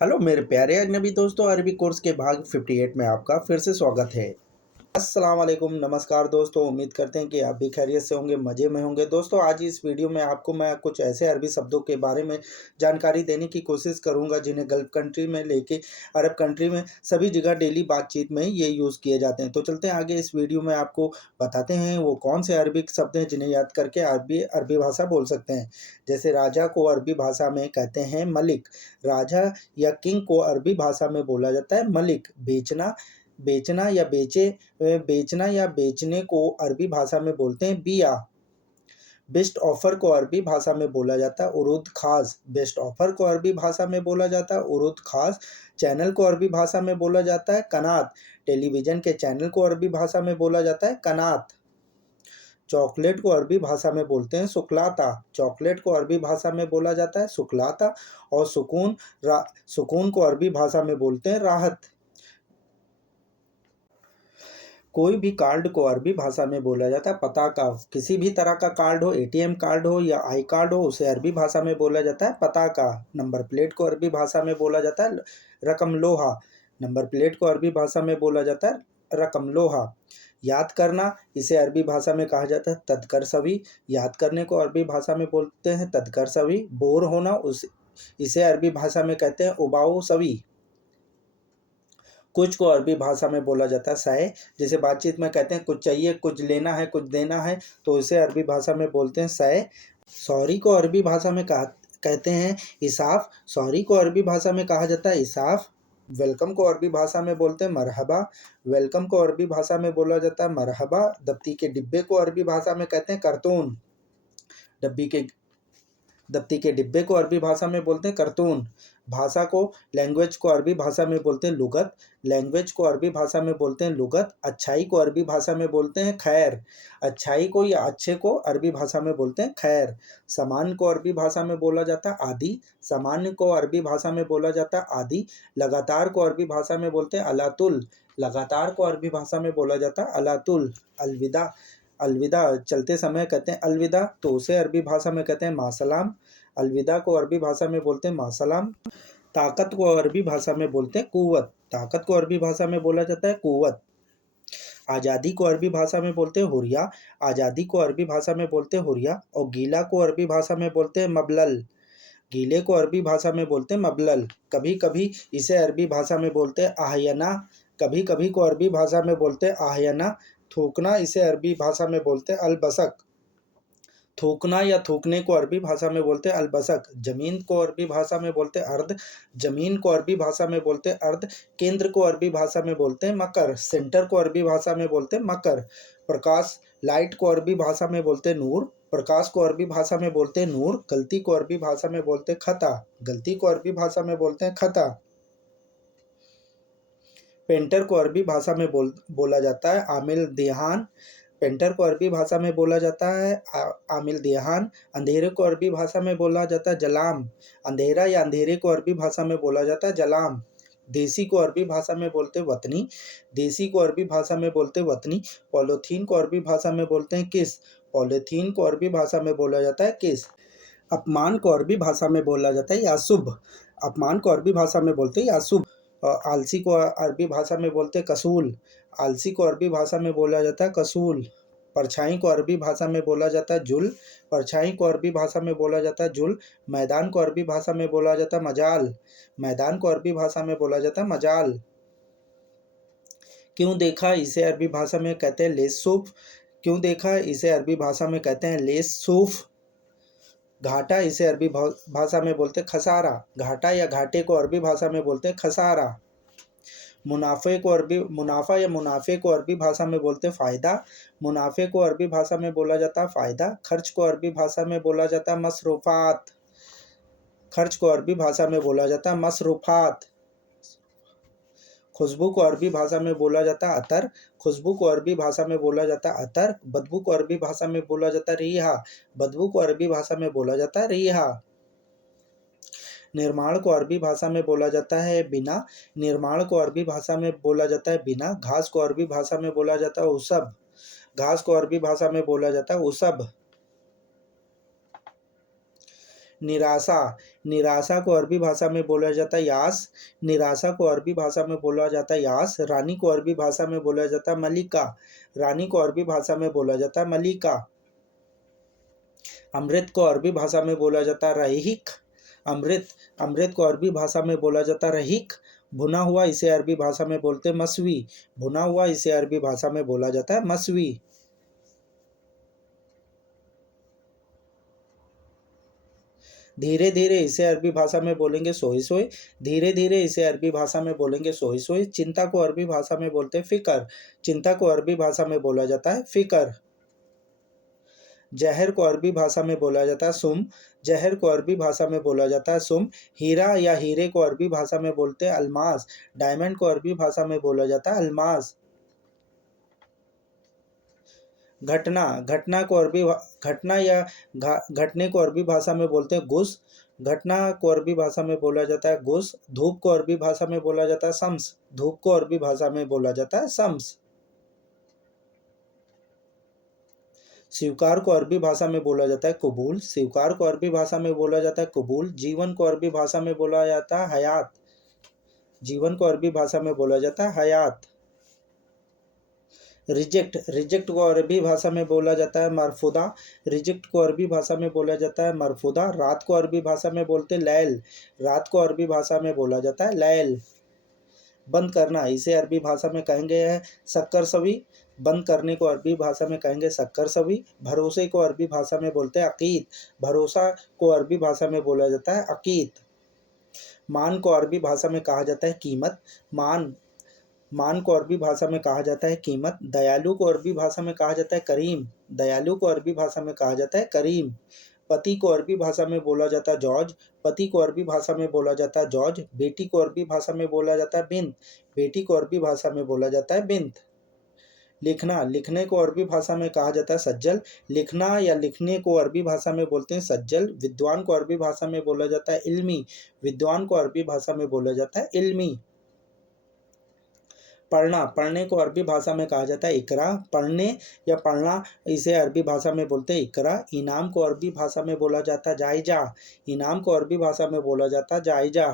Hello मेरे प्यारे अजनबी दोस्तों, अरबी कोर्स के भाग 58 में आपका फिर से स्वागत है। अस्सलाम वालेकुम, नमस्कार दोस्तों। उम्मीद करते हैं कि आप भी खैरियत से होंगे, मज़े में होंगे। दोस्तों, आज इस वीडियो में आपको मैं कुछ ऐसे अरबी शब्दों के बारे में जानकारी देने की कोशिश करूंगा जिन्हें गल्फ़ कंट्री में लेके अरब कंट्री में सभी जगह डेली बातचीत में ये यूज़ किए जाते हैं। तो चलते हैं आगे, इस वीडियो में आपको बताते हैं वो कौन से अरबिक शब्द हैं जिन्हें याद करके अरबी अरबी भाषा बोल सकते हैं। जैसे राजा को अरबी भाषा में कहते हैं मलिक। राजा या किंग को अरबी भाषा में बोला जाता है मलिक। बेचना बेचना या बेचना या बेचने को अरबी भाषा में बोलते हैं बिया। बेस्ट ऑफर को अरबी भाषा में बोला जाता है उरुद खास। बेस्ट ऑफर को अरबी भाषा में बोला जाता है उरुद खास। चैनल को अरबी भाषा में बोला जाता है कनात। टेलीविज़न के चैनल को अरबी भाषा में बोला जाता है कनात। चॉकलेट को अरबी भाषा में बोलते हैं सुकलाता। चॉकलेट को अरबी भाषा में बोला जाता है सुकलाता। और सुकून को अरबी भाषा में बोलते हैं राहत। कोई भी कार्ड को अरबी भाषा में बोला जाता है पताका। किसी भी तरह का कार्ड हो, एटीएम कार्ड हो या आई कार्ड हो, उसे अरबी भाषा में बोला जाता है पताका। नंबर प्लेट को अरबी भाषा में बोला जाता है रकम लोहा। नंबर प्लेट को अरबी भाषा में बोला जाता है रकम लोहा। याद करना, इसे अरबी भाषा में कहा जाता है तदकर सवी। याद करने को अरबी भाषा में बोलते हैं तदकर सवी। बोर होना, उस इसे अरबी भाषा में कहते हैं उबाऊ सवी। कुछ को अरबी भाषा में बोला जाता है सय। जैसे बातचीत में कहते हैं कुछ चाहिए, कुछ लेना है, कुछ देना है, तो इसे अरबी भाषा में बोलते हैं सय। सॉरी को अरबी भाषा में कहते हैं इसाफ। सॉरी को अरबी भाषा में कहा जाता है इसाफ। वेलकम को अरबी भाषा में बोलते हैं मरहबा। वेलकम को अरबी भाषा में बोला जाता है मरहबा। दफ्ती के डिब्बे को अरबी भाषा में कहते हैं करतून। डब्बी के दफ्ती के डिब्बे को अरबी भाषा में बोलते हैं करतून। भाषा को, लैंग्वेज को अरबी भाषा में बोलते हैं लुगत। लैंग्वेज को अरबी भाषा में बोलते हैं लुगत। अच्छाई को अरबी भाषा में बोलते हैं खैर। अच्छाई को या अच्छे को अरबी भाषा में बोलते हैं खैर। सामान्य को अरबी भाषा में बोला जाता है आदि। सामान्य को अरबी भाषा में बोला जाता है आदि। लगातार को अरबी भाषा में बोलते हैं अलातुल। लगातार को अरबी भाषा में बोला जाता है अलातुल। अलविदा, अलविदा चलते समय कहते हैं अलविदा, तो उसे अरबी भाषा में कहते हैं मासलाम। अलविदा को अरबी भाषा में बोलते हैं मासलाम। ताकत को अरबी भाषा में बोलते हैं कुव्वत। ताकत को अरबी भाषा में बोला जाता है कुव्वत। आज़ादी को अरबी भाषा में बोलते हैं हुर्रिया। आज़ादी को अरबी भाषा में बोलते हैं हुर्रिया। और गीला को अरबी भाषा में बोलते हैं मबलल। गीले को अरबी भाषा में बोलते हैं मबलल। कभी कभी इसे अरबी भाषा में बोलते हैं आह्यना। कभी कभी को अरबी भाषा में बोलते हैं आह्यना। थूकना, इसे अरबी भाषा में बोलते हैं अलबसक। थूकना या थूकने को अरबी भाषा में बोलते हैं अलबसक। जमीन को अरबी भाषा में बोलते हैं अर्द। जमीन को अरबी भाषा में बोलते हैं अर्द। केंद्र को अरबी भाषा में बोलते हैं मकर। सेंटर को अरबी भाषा में बोलते हैं मकर। प्रकाश, लाइट को अरबी भाषा में बोलते हैं नूर। प्रकाश को अरबी भाषा में बोलते हैं नूर। गलती को अरबी भाषा में बोलते हैं खता। गलती को अरबी भाषा में बोलते हैं खता। पेंटर को अरबी भाषा में बोला जाता है आमिल देहान। पेंटर को अरबी भाषा में बोला जाता है आमिल देहान। अंधेरे को अरबी भाषा में बोला जाता है जलाम। अंधेरा या अंधेरे को अरबी भाषा में बोला जाता है जलाम। देसी को अरबी भाषा में बोलते हैं वतनी। देसी को अरबी भाषा में बोलते हैं वतनी। पॉलीथीन को अरबी भाषा में बोलते हैं किस। पॉलीथीन को अरबी भाषा में बोला जाता है किस। अपमान को अरबी भाषा में बोला जाता है यासुब। अपमान को अरबी भाषा में बोलते हैं यासुब। आलसी को अरबी भाषा में बोलते हैं कसूल। आलसी को अरबी भाषा में बोला जाता है कसूल। परछाई को अरबी भाषा में बोला जाता है जुल। परछाई को अरबी भाषा में बोला जाता है जुल। मैदान को अरबी भाषा में बोला जाता है मजाल। मैदान को अरबी भाषा में बोला जाता है मजाल। क्यों देखा, इसे अरबी भाषा में कहते हैं लेसूफ। क्यों देखा, इसे अरबी भाषा में कहते हैं लेसूफ। घाटा, इसे अरबी भाषा में बोलते हैं खसारा। घाटा या घाटे को अरबी भाषा में बोलते हैं खसारा। मुनाफा या मुनाफे को अरबी भाषा में बोलते हैं फ़ायदा। मुनाफे को अरबी भाषा में बोला जाता है फ़ायदा। खर्च को अरबी भाषा में बोला जाता है मसरूफ़ात। खर्च को अरबी भाषा में बोला जाता है मसरूफ़ात। खुशबू को अरबी भाषा में बोला जाता है अतर। खुशबू को अरबी भाषा में बोला जाता है अतर। बदबू को अरबी भाषा में बोला जाता है रिहा। बदबू को अरबी भाषा में बोला जाता है रिहा। निर्माण को अरबी भाषा में बोला जाता है बिना। निर्माण को अरबी भाषा में बोला जाता है बिना। घास को अरबी भाषा में बोला जाता है उसब। घास को अरबी भाषा में बोला जाता है उसब। निराशा, निराशा को अरबी भाषा में बोला जाता है यास। निराशा को अरबी भाषा में बोला जाता है यास। रानी को अरबी भाषा में बोला जाता है मलिका। रानी को अरबी भाषा में बोला जाता है मलिका। अमृत को अरबी भाषा में बोला जाता है रहीक। अमृत को अरबी भाषा में बोला जाता है रहीक। भुना हुआ इसे अरबी भाषा में बोलते हैं मसवी। भुना हुआ इसे अरबी भाषा में बोला जाता है मसवी। धीरे धीरे इसे अरबी भाषा में बोलेंगे सोए सोए। धीरे धीरे इसे अरबी भाषा में बोलेंगे सोए सोए। चिंता को अरबी भाषा में बोलते हैं फिकर। चिंता को अरबी भाषा में बोला जाता है फिकर। जहर को अरबी भाषा में बोला जाता है सुम। जहर को अरबी भाषा में बोला जाता है सुम। हीरा या हीरे को अरबी भाषा में बोलते हैं अलमास। डायमंड को अरबी भाषा में बोला जाता है अलमास। घटना घटने को अरबी भाषा में बोलते हैं गुस। घटना को अरबी भाषा में बोला जाता है गुस। धूप को अरबी भाषा में बोला जाता है शम्स। धूप को अरबी भाषा में बोला जाता है शम्स। स्वीकार को अरबी भाषा में बोला जाता है कबूल। स्वीकार को अरबी भाषा में बोला जाता है कबूल। जीवन को अरबी भाषा में बोला जाता है हयात। जीवन को अरबी भाषा में बोला जाता है हयात। रिजेक्ट को अरबी भाषा में बोला जाता है मरफुदा। रिजेक्ट को अरबी भाषा में बोला जाता है मरफुदा। रात को अरबी भाषा में बोलते हैं लैल। रात को अरबी भाषा में बोला जाता है लैल। बंद करना इसे अरबी भाषा में कहेंगे शक्कर सवी। बंद करने को अरबी भाषा में कहेंगे शक्कर सवी। भरोसे को अरबी भाषा में बोलते हैं अकीद। भरोसा को अरबी भाषा में बोला जाता है अकीद। मान को अरबी भाषा में कहा जाता है कीमत। मान को अरबी भाषा में कहा जाता है कीमत। दयालु को अरबी भाषा में कहा जाता है करीम। दयालु को अरबी भाषा में कहा जाता है करीम। पति को अरबी भाषा में बोला जाता है जॉर्ज। पति को अरबी भाषा में बोला जाता है जॉर्ज। बेटी को अरबी भाषा में बोला जाता है बिन्त। बेटी को अरबी भाषा में बोला जाता है बिन्त। लिखने को अरबी भाषा में कहा जाता है सज्जल। लिखना या लिखने को अरबी भाषा में बोलते हैं सज्जल। विद्वान को अरबी भाषा में बोला जाता है इल्मी। विद्वान को अरबी भाषा में बोला जाता है इल्मी। पढ़ने को अरबी भाषा में कहा जाता है इकरा। पढ़ने या पढ़ना इसे अरबी भाषा में बोलते हैं इकरा। इनाम को अरबी भाषा में बोला जाता है जायजा। इनाम को अरबी भाषा में बोला जाता है जायजा।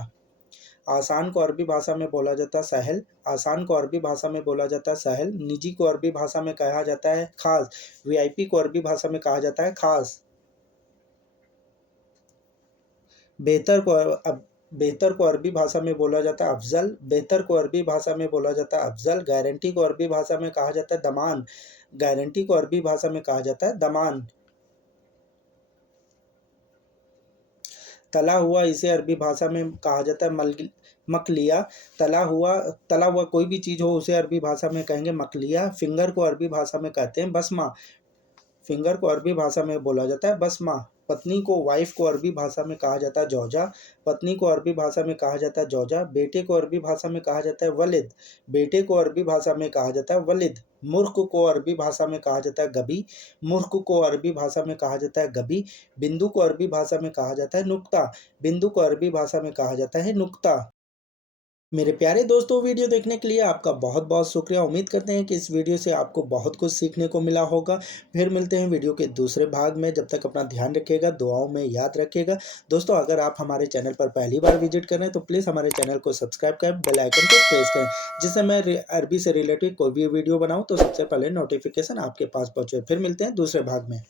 आसान को अरबी भाषा में बोला जाता है सहल। आसान को अरबी भाषा में बोला जाता है सहल। निजी को अरबी भाषा में कहा जाता है खास। वीआईपी को अरबी भाषा में कहा जाता है खास। बेहतर को अरबी भाषा में बोला जाता है अफजल। बेहतर को अरबी भाषा में बोला जाता है अफजल। गारंटी को अरबी भाषा में कहा जाता है दमान। गारंटी को अरबी भाषा में कहा जाता है दमान। तला हुआ इसे अरबी भाषा में कहा जाता है मकलिया। तला हुआ कोई भी चीज़ हो उसे अरबी भाषा में कहेंगे मकलिया। फिंगर को अरबी भाषा में कहते हैं बसमा। फिंगर को अरबी भाषा में बोला जाता है बसमा। पत्नी को वाइफ को अरबी भाषा में कहा जाता है जौजा। पत्नी को अरबी भाषा में कहा जाता है जौजा। बेटे को अरबी भाषा में कहा जाता है वलिद। बेटे को अरबी भाषा में कहा जाता है वलिद। मूर्ख को अरबी भाषा में कहा जाता है गबी। मूर्ख को अरबी भाषा में कहा जाता है गबी। बिंदु को अरबी भाषा में कहा जाता है नुक्ता। बिंदु को अरबी भाषा में कहा जाता है नुक्ता। मेरे प्यारे दोस्तों, वीडियो देखने के लिए आपका बहुत बहुत शुक्रिया। उम्मीद करते हैं कि इस वीडियो से आपको बहुत कुछ सीखने को मिला होगा। फिर मिलते हैं वीडियो के दूसरे भाग में। जब तक अपना ध्यान रखिएगा, दुआओं में याद रखिएगा। दोस्तों, अगर आप हमारे चैनल पर पहली बार विजिट करें तो प्लीज़ हमारे चैनल को सब्सक्राइब करें, बेल आइकन को प्रेस करें, जिससे मैं अरबी से रिलेटेड कोई भी वीडियो बनाऊँ तो सबसे पहले नोटिफिकेशन आपके पास पहुँचे। फिर मिलते हैं दूसरे भाग में।